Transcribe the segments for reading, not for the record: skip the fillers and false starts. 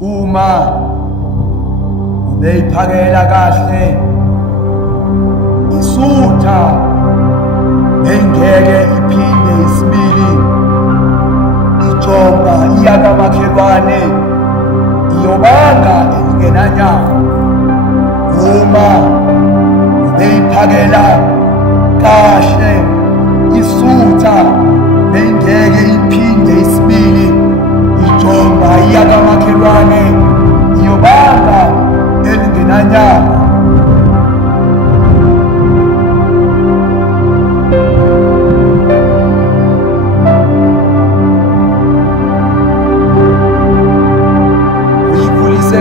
uma ubeyiphakela kahle isutha engeke iphinde isibili ijomba iyakamakhelwane iyobanga engenanyanga uma ubeyiphakela kahle isutha engeke iphinde isibili ijomba iyakamakhelwane iyobanga engenanyanga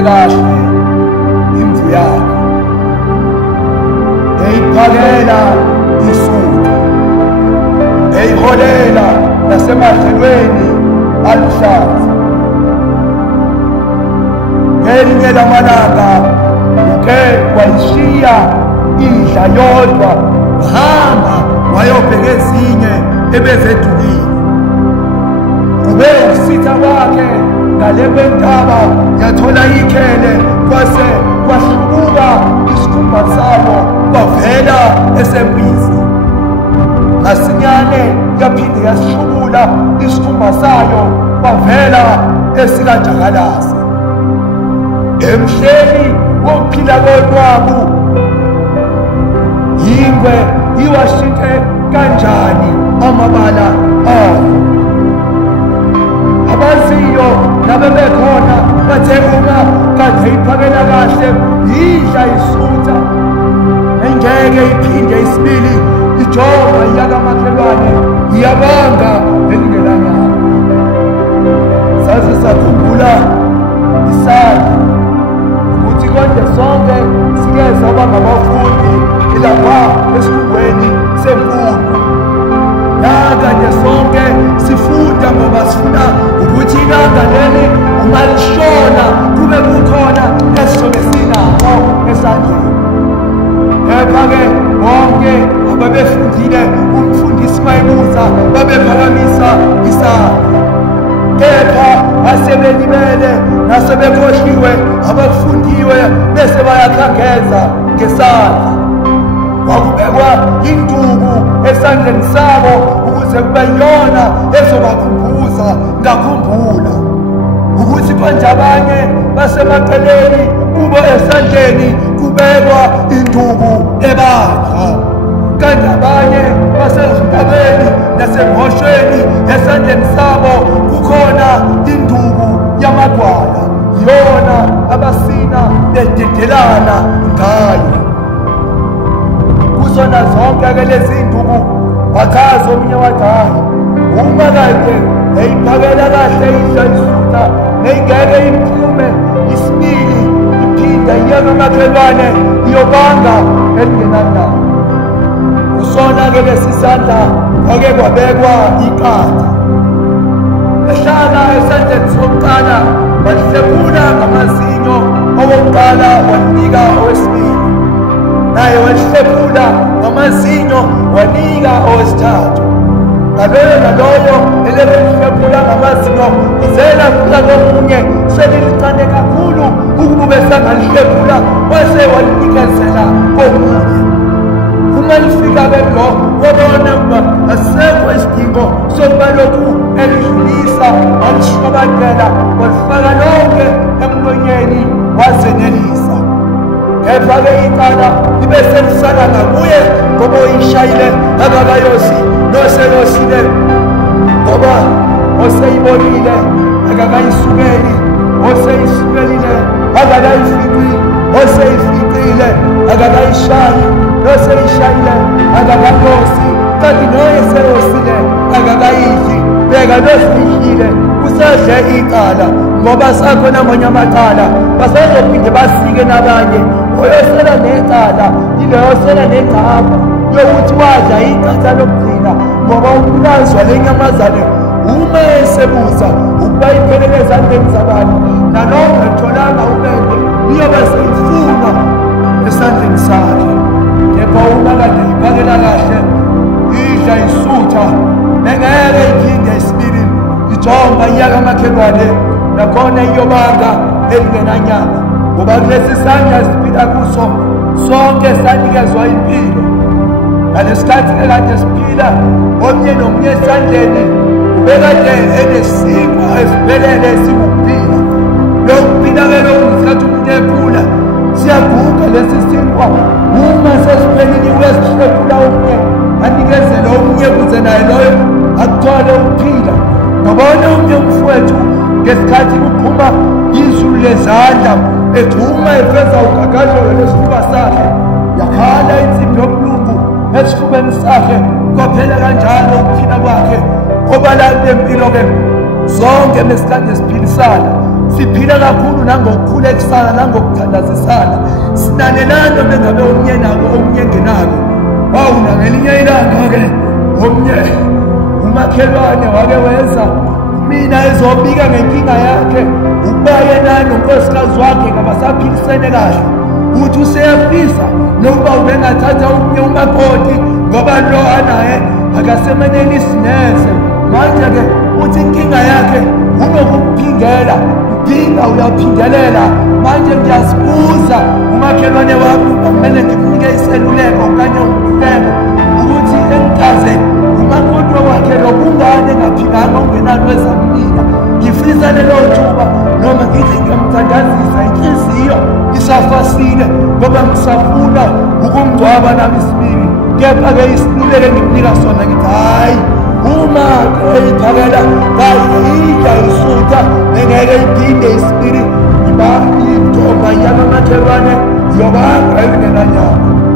kahle imvu yakho eyiphakela isutha eyiholela nasemadlelweni aluhlaza ngelinye lamalanga uke wayishiya idla yodwa hamba wayobheka ezinye ebezedukile kube usitha kwakhe ngale kwentaba yathola ikhele kwase kwahlubuka isikhumba salo kwavela esempisi masinyane yaphinde yasihlubula isikhumba sayo kwavela esikaJakalasi emhleni wokuphila konwabu yingwe iwashite kanjani amabala ayo abaziyo nabebekhona bathe uma kade iphakela kahle idla isutha engeke iphinde isibili ijomba iyakamakhelwane iyabanga engenanyanga saze sakhumbula isandla ukuthi konke sonke sike saba ngabafundi ilapha esikhungweni semfundo nakade sonke sifunda ngoba sifuna ukuthi ilanga leli uma lishona kube kukhona esizobe sinakho esandleni kepha-ke bonke ababefundile umfundisi mayibuza babephakamisa isandla kepha asebelibele nasebekhohliwe abakufundiwe bese bayakhangeza ngesandla wakubekwa induku esandleni sabo ukuze kube yona ezobakhumbuza ngakhumbula ukuthi konje abanye basemaceleni kubo esandleni kubekwa induku ebandla kanti abanye basezintabeni nasemhoshweni esandleni sabo kukhona induku yamagwala yona abasina bededelana ngayo kuzona zonke-ke lezi induku wachaza omunye wadala uma kade eyiphakela kahle idla isutha neyingeke iphume isibili iphinda iyakamakhelwane iyobanga engenanyanga kusona-ke lesi sandla kwake kwabekwa iqatha ehlala esandleni sokuqala walihlephula ngamazinyo owokuqala walinika owesibili naye walihlephula ngamazinyo wanika owesithathu ngaloyo naloyo elebelihlephula ngamazinyo izela kula komunye selilincane kakhulu ukuba besangalihlephula wase walinikezela komunye uma lifika-ke lo wabona ukuba asekho isidingo sokuba lokhu elidlulisa walishwabadela walifaka lonke emlonyeni wazenelisa kepha-ke icala libe selisala ngakuye ngoba oyishayile akakayosi noselosile ngoba oseyibonile akakayisukeli oseyisukelile akakayifiqi oseyifiqile akakayishayi noseyishayile akakayosi kanti noyeseyosile akakayidli bheka noseyidlile usedle icala ngoba sakhona amanye amacala basazophinde basike nabanye oyosela necala yileyosela negcaba yokuthi wadla iqatha lokugcina ngoba ukulazwa lenyamazane uma esebuza ukuba iphelele ezandleni zabantu nalokho etholanga upende iyobe seyifuna esandleni sakhe kepha uma kade iphakela kahle idla isutha engeke iphinde isibili ijomba iyakamakhelwane nakhona iyobanga elingenanyanga, ngoba kulesi sandla siphila kuso sonke sanikezwa impilo. Ngalesikhathi ekade siphila omnye nomunye esandleni ubekade enesikwa esiphelele esikuphila. Lokuphila-ke lokhu ngesikhathi umuntu ephula siyaguga lesi sinkwa, uma sesiphelile uyasihlephula omunye anikezele omunye ukuze naye loyo akuthole ukuphila. Ngabona omunye umfowethu ngesikhathi kuphuma izulu lezandla ethuma efeza ugagadlolo lesifuba sakhe, yakhala insimbi yobulungu esifubeni sakhe, kwaphela kanjalo ukuphila kwakhe. Ngoba la empilo-ke zonke mesikade siphilisana, siphila kakhulu nangokukhulekisana nangokuthandazisana, sinanelana bengabe omunye nako omunye engenako. Wawu, nangelinye ilanga-ke omunye umakhelwane wake wenza mina ezobika ngenkinga yakhe ukuba yena nonkosikazi wakhe ngabasaphilisene kahle, uthi useyafisa nokuba ubengathatha omunye umakoti ngoba lo anaye akasemenelisi neze. Manje-ke uthi inkinga yakhe unokuphingela, uphinga uyaphingelela. Manje ngiyasibuza umakhelwane wami kumele ngimnike iseluleko okanye umkhuleko ukuthi engikaze umakoti wakhe lo kungane engaphinganga ungenalo ezamnina. Ngifisa lelo thuba noma ngithi ngiyamthandazisa, inhliziyo isafasile ngoba ngisafuna ukumngcwaba nami isibili. Kepha-ke isiluleko engimnika sona ngithi hayi, uma eyiphakela kayidla isutha engeke iphinde isibili, iba intomba yakamakhelwane yobanga elingenanyanga.